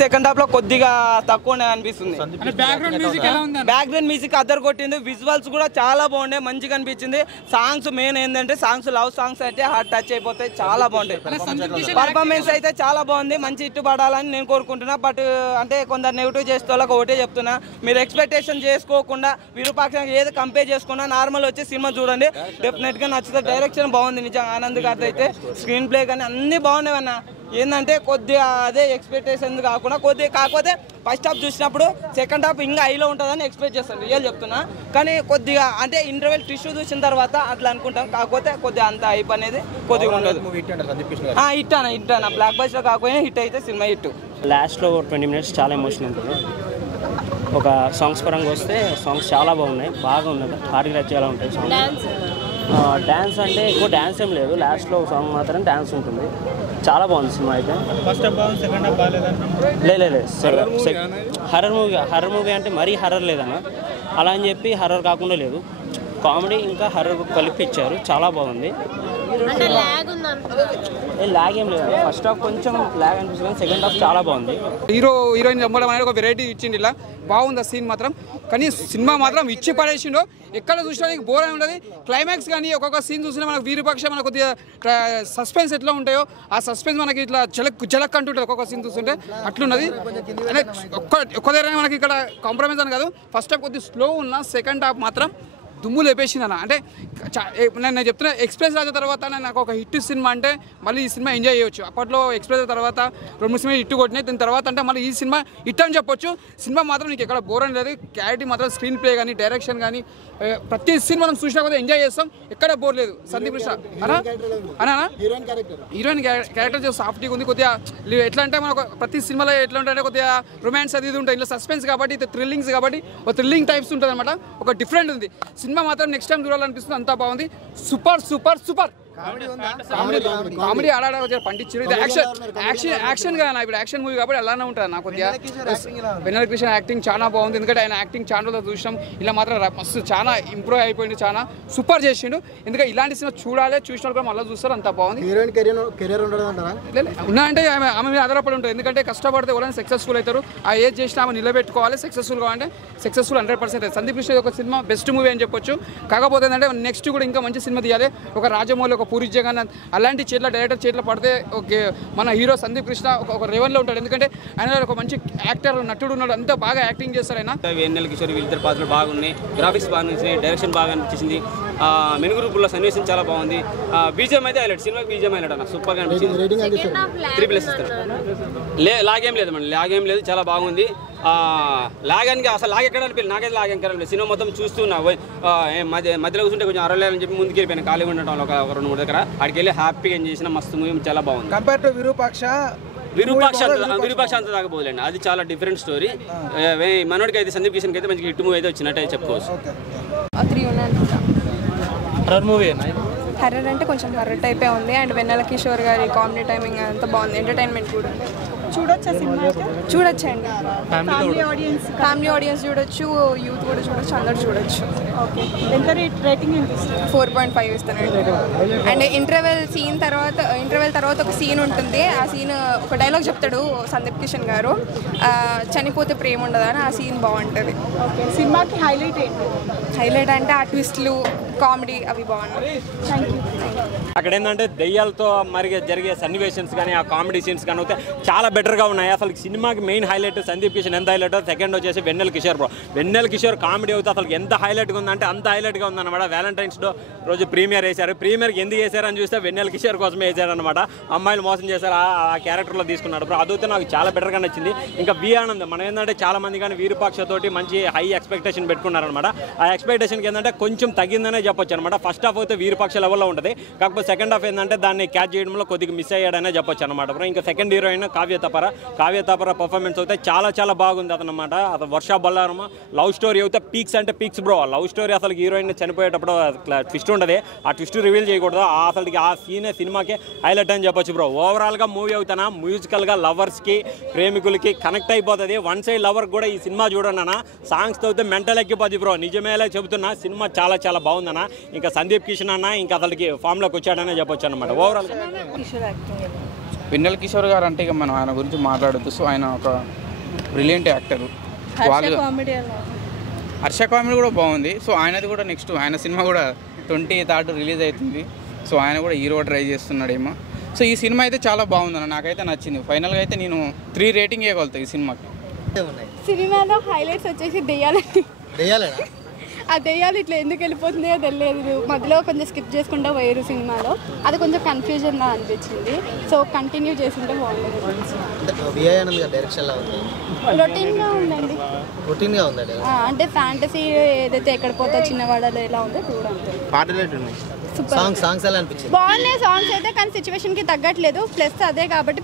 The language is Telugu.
సెకండ్ హాఫ్ లో కొద్దిగా తక్కువనే అనిపిస్తుంది. బ్యాక్గ్రౌండ్ మ్యూజిక్ అద్దరు కొట్టింది. విజువల్స్ కూడా చాలా బాగున్నాయి, మంచిగా అనిపించింది. సాంగ్స్ మెయిన్ ఏంటంటే సాంగ్స్ లవ్ సాంగ్స్ అయితే హార్ట్ టచ్ అయిపోతాయి, చాలా బాగుంటాయి. పర్ఫార్మెన్స్ అయితే చాలా బాగుంది, మంచి హిట్ పడాలని నేను కోరుకుంటున్నా. బట్ అంటే కొందరు నెగిటివ్ చేస్తే వాళ్ళకి ఒకటే చెప్తున్నా, మీరు ఎక్స్పెక్టేషన్ చేసుకోకుండా విరూపాక్ష ఏది కంపేర్ చేసుకున్నా నార్మల్ వచ్చి సినిమా చూడండి, డెఫినెట్ గా నచ్చుతుంది. డైరెక్షన్ బాగుంది నిజంగా, ఆనంద్ గారి అయితే స్క్రీన్ ప్లే కానీ అన్ని బాగున్నాయి అన్న. ఏంటంటే కొద్దిగా అదే ఎక్స్పెక్టేషన్ కాకుండా కాకపోతే ఫస్ట్ హాఫ్ చూసినప్పుడు సెకండ్ హాఫ్ ఇంకా హైలో ఉంటుందని ఎక్స్పెక్ట్ చేస్తాను, రియల్ చెప్తున్నా. కానీ కొద్దిగా అంటే ఇంటర్వెల్ టిష్యూ చూసిన తర్వాత అట్లా అనుకుంటాం, కాకపోతే కొద్దిగా అంత హైప్ అనేది కొద్దిగా ఉండదు. హిట్ అన్న బ్లాక్ బస్టర్ కాకపోయినా హిట్ అయితే సినిమా హిట్. లాస్ట్లో 20 minutes చాలా ఎమోషన్ ఉంటుంది. ఒక సాంగ్స్ పరంగా వస్తే సాంగ్స్ చాలా బాగున్నాయి, బాగా ఉన్నాయి, హార్ట్కి టచ్ చేయాలా ఉంటాయి సాంగ్స్. డ్యాన్స్ అంటే ఎక్కువ డ్యాన్స్ ఏం లేదు, లాస్ట్లో సాంగ్ మాత్రం డ్యాన్స్ ఉంటుంది. చాలా బాగుంది సినిమా అయితే. ఫస్ట్ హాఫ్ బాగుంది, సెకండ్ హాఫ్ బాగాలేదు. లేదు హర్రర్ మూవీ అంటే మరీ హర్రర్ లేదన్న, అలా అని చెప్పి హర్రర్ కాకుండా లేదు, కామెడీ ఇంకా హర్రర్ కలిపి ఇచ్చారు, చాలా బాగుంది. లాగ్ ఏం లేదు, ఫస్ట్ హాఫ్ కొంచెం లాగ్ అనిపిస్తుంది, సెకండ్ హాఫ్ చాలా బాగుంది. హీరోయిన్ చంపడం అనేది ఒక వెరైటీ ఇచ్చింది, ఇలా బాగుంది ఆ సీన్ మాత్రం. కానీ సినిమా మాత్రం ఇచ్చి పడేసిండు, ఎక్కడ చూసినా బోర్ అని ఉండదు. క్లైమాక్స్ కానీ ఒక్కొక్క సీన్ చూసినా మనకు విరూపాక్ష మనకు కొద్దిగా సస్పెన్స్ ఎట్లా ఉంటాయో ఆ సస్పెన్స్ మనకి ఇట్లా జలక్ అంటుంటుంది ఒక్కొక్క సీన్ చూస్తుంటే, అట్లున్నది. అంటే ఒక్క దగ్గర మనకి ఇక్కడ కాంప్రమైజ్ అని కాదు, ఫస్ట్ హాఫ్ కొద్దిగా స్లో ఉన్న సెకండ్ హాఫ్ మాత్రం దుమ్ము లేపేసింది అన్న. అంటే నేను చెప్తున్నా, ఎక్స్ప్రెస్ రాజా తర్వాత నాకు ఒక హిట్ సినిమా అంటే మళ్ళీ ఈ సినిమా ఎంజాయ్ చేయొచ్చు. అప్పట్లో ఎక్స్ప్రెస్ తర్వాత 2 సినిమా హిట్ కొట్టినాయి, దీని తర్వాత అంటే మళ్ళీ ఈ సినిమా హిట్ అని చెప్పొచ్చు. సినిమా మాత్రం నీకు ఎక్కడ బోర్ అని లేదు, క్లారిటీ మాత్రం స్క్రీన్ ప్లే కానీ డైరెక్షన్ కానీ ప్రతి సీన్ మనం చూసినా కూడా ఎంజాయ్ చేస్తాం, ఎక్కడ బోర్ లేదు. సందీప్ కృష్ణ అనా హీరోయిన్ క్యారెక్టర్ సాఫ్ట్గా ఉంది, కొద్దిగా ఎట్లా అంటే మనకు ప్రతి సినిమాలో ఎట్లా ఉంటాయంటే కొద్దిగా రొమాన్స్ అది ఉంటుంది, ఇలా సస్పెన్స్ కాబట్టి థ్రిల్లింగ్స్ కాబట్టి ఒక థ్రిల్లింగ్ టైప్స్ ఉంటుంది అనమాట, ఒక డిఫరెంట్ ఉంది సినిమా మాత్రం. నెక్స్ట్ టైం చూడాలనిపిస్తుంది, అంతా బాగుంది. సూపర్ సూపర్ సూపర్ కామెడీ ఆడాడ పండించారు. ఇది యాక్షన్ కదా, ఇప్పుడు యాక్షన్ మూవీ కాబట్టి అలానే ఉంటుంది నాకు. కొద్దిగా వెన్నెల కృష్ణ యాక్టింగ్ చాలా బాగుంది, ఎందుకంటే ఆయన యాక్టింగ్ చాలా రోజులు చూసినాం, ఇలా మాత్రం మస్తు చాలా ఇంప్రూవ్ అయిపోయింది, చాలా సూపర్ చేసిండు. ఎందుకంటే ఇలాంటి సినిమా చూడాలి, చూసిన కూడా మళ్ళీ చూస్తారు, అంత బాగుంది. ఉన్నాయంటే ఆమె మీద ఆధారపడి ఉంటుంది, ఎందుకంటే కష్టపడితే ఎవరైనా సక్సెస్ఫుల్ అవుతారు. ఆ ఏజ్ చేసినా ఆమె నిలబెట్టుకోవాలి, సక్సెస్ఫుల్ కావాలంటే సక్సెస్ఫుల్ 100%. సందీప్ కృష్ణ ఒక సినిమా బెస్ట్ మూవీ అని చెప్పొచ్చు. కాకపోతే ఏంటంటే నెక్స్ట్ కూడా ఇంకా మంచి సినిమా తీయాలి, ఒక రాజమౌళి, ఒక పూరి జగన్నాథ్ అలాంటి డైరెక్టర్ చేతిలో పడితే ఓకే. మన హీరో సందీప్ కృష్ణ ఒక లెవెల్లో ఉంటాడు, ఎందుకంటే ఆయన ఒక మంచి యాక్టర్ నటుడు ఉన్నాడు, అంతా బాగా యాక్టింగ్ చేస్తారు ఆయన. వెన్నెల కిషోర్ వీళ్ళిద్దరు పాత్రలు బాగున్నాయి, గ్రాఫిక్స్ బాగా నచ్చినాయి, డైరెక్షన్ బాగా అనిపించింది, మెనుగురుపుల్లో సన్నివేశం చాలా బాగుంది. బీజేఎం అయితే హైలైట్, సినిమాకి బీజేఎం హైలైట్ అన్న, సూపర్గా అనిపించింది. 3+ ఇస్తారు. లాగేం లేదు మన, లాగేం లేదు, చాలా బాగుంది. లాగానికి అసలు లాగ్ ఎక్కడ అనిపించలేదు, నాకైతే లాగ్ ఎక్కడ అనిపించలేదు. సినిమా మొత్తం చూస్తున్నా, మధ్యలో కూర్చుంటే కొంచెం అరవలేదని చెప్పి ముందుకు వెళ్ళిపోయాను, ఖాళీగా ఉండటం ఒక 2-3 దగ్గర అక్కడికి వెళ్ళి హ్యాపీగా ఎంజాయ్ చేసిన, మస్తు మూవీ, చాలా బాగుంది. కంపేర్ టు విరూపాక్ష అంత దాకపోలేండి, అది చాలా డిఫరెంట్ స్టోరీ. మనోడికి అయితే సందీప్ కిషన్కి అయితే మంచి హిట్ మూవీ అయితే వచ్చినట్టు చెప్పుకోవచ్చు. హర్రర్ అంటే కొంచెం హర్రర్ టైపే ఉంది, అండ్ వెన్నెల కిషోర్ గారి కామెడీ టైమింగ్ అంతా బాగుంది, ఎంటర్టైన్మెంట్ కూడా చూడొచ్చండి. ఫ్యామిలీ ఆడియన్స్ చూడొచ్చు, యూత్ కూడా చూడొచ్చు, అందరూ చూడొచ్చు. 4.5 ఇస్తానండి. అండ్ ఇంటర్వెల్ తర్వాత ఒక సీన్ ఉంటుంది, ఆ సీన్ ఒక డైలాగ్ చెప్తాడు సందీప్ కిషన్ గారు, చనిపోతే ప్రేమ ఉండదని, ఆ సీన్ బాగుంటుంది. సినిమాకి హైలైట్ అంటే ఆ ట్విస్ట్లు, కామెడీ అవి బాగున్నాయి. అక్కడ ఏంటంటే దెయ్యాలతో మరి జరిగే సన్నివేషన్స్ కానీ ఆ కామెడీ సీన్స్ కానీ అయితే చాలా బెటర్గా ఉన్నాయి. అసలు సినిమాకి మెయిన్ హైలైట్ సందీప్ కిషన్ ఎంత హైలైట్, సెకండ్ వచ్చేసి వెన్నెల కిషోర్ బ్రో. వెన్నెల కిషోర్ కామెడీ అయితే అసలు ఎంత హైలైట్గా ఉందంటే అంత హైలైట్గా ఉందన్నమాట. వ్యాలంటైన్స్ డే రోజు ప్రీమియర్ వేశారు, ప్రీమియర్కి ఎందుకు వేశారని చూస్తే వెన్నెల కిషోర్ కోసమే వేశారనమాట. అమ్మాయిలు మోసం చేశారు, ఆ క్యారెక్టర్లో తీసుకున్నాడు బ్రో, అదైతే నాకు చాలా బెటర్గా నచ్చింది. ఇంకా వి ఆనంద్ మనం ఏంటంటే చాలా మంది కానీ విరూపాక్షతోటి మంచి హై ఎక్స్పెక్టేషన్ పెట్టుకున్నారనమాట. ఆ ఎక్స్పెక్టేషన్కి ఏంటంటే కొంచెం తగ్గిందనే చెప్పొచ్చు అనమాట. ఫస్ట్ హాఫ్ అయితే విరూపాక్ష లెవెల్లో ఉంటుంది, కాకపోతే సెకండ్ హాఫ్ ఏంటంటే దాన్ని క్యాచ్ చేయడంలో కొద్దిగా మిస్ అయ్యాడనే చెప్పొచ్చు అనమాట బ్రో. ఇంకా సెకండ్ హీరోయిన్ కావ్య తపర పర్ఫార్మెన్స్ అయితే చాలా బాగుంది అతనమాట. అతను వర్ష బల్లారమ లవ్ స్టోరీ అయితే పీక్స్ అంటే పీక్స్ బ్రో. లవ్ స్టోరీ అసలు హీరోయిన్ చనిపోయేటప్పుడు ట్విస్ట్ ఉండదు, ఆ ట్విస్ట్ రివీల్ చేయకూడదు, అసలుకి ఆ సీనే సినిమాకి హైలైట్ అని చెప్పొచ్చు బ్రో. ఓవరాల్గా మూవీ అవుతానా మ్యూజికల్గా లవర్స్కి ప్రేమికులకి కనెక్ట్ అయిపోతుంది. వన్ సైడ్ లవర్ కూడా ఈ సినిమా చూడండి అన్న, సాంగ్స్తో అయితే మెంటల్ ఎక్కిపోద్ది బ్రో. నిజమేలా చెబుతున్నా, సినిమా చాలా బాగుందన్న. ఇంకా సందీప్ కిషన్ అన్న ఇంకా అసలుకి ఫామ్లోకి వచ్చాడనే చెప్పొచ్చు అనమాట. ఓవరాల్ వెన్నెల కిషోర్ గారు అంటే ఇక మనం ఆయన గురించి మాట్లాడొద్దు. సో ఆయన ఒక బ్రిలియంట్ యాక్టర్. హర్ష కామెడీ కూడా బాగుంది. సో ఆయనది కూడా నెక్స్ట్ ఆయన సినిమా కూడా 20th రిలీజ్ అవుతుంది. సో ఆయన కూడా హీరో ట్రై చేస్తున్నాడేమో. సో ఈ సినిమా అయితే చాలా బాగుందన్న, నాకైతే నచ్చింది. ఫైనల్గా అయితే నేను 3 రేటింగ్ ఇవ్వగలుగుతాను ఈ సినిమాకి. సినిమాలో హైలైట్స్ వచ్చేసి దెయ్యాలేనా ఆ దెయ్యాలు ఇట్లా ఎందుకు వెళ్ళిపోతుందో తెలియదు, మధ్యలో కొంచెం స్కిప్ చేసుకుంటూ పోయారు సినిమాలో. అది కొంచెం కన్ఫ్యూజన్గా అనిపించింది. సో కంటిన్యూ చేస్తుంటే బాగుంటుంది. రొటీన్గా ఉందండి. అంటే ఫ్యాంటసీ ఏదైతే ఎక్కడ పోతా చిన్నవాడలో ఎలా ఉందో చూడండి. బాగున్నాయి సాంగ్స్ అయితే, కానీ సిచ్యువేషన్కి తగ్గట్లేదు. ప్లస్ అదే కాబట్టి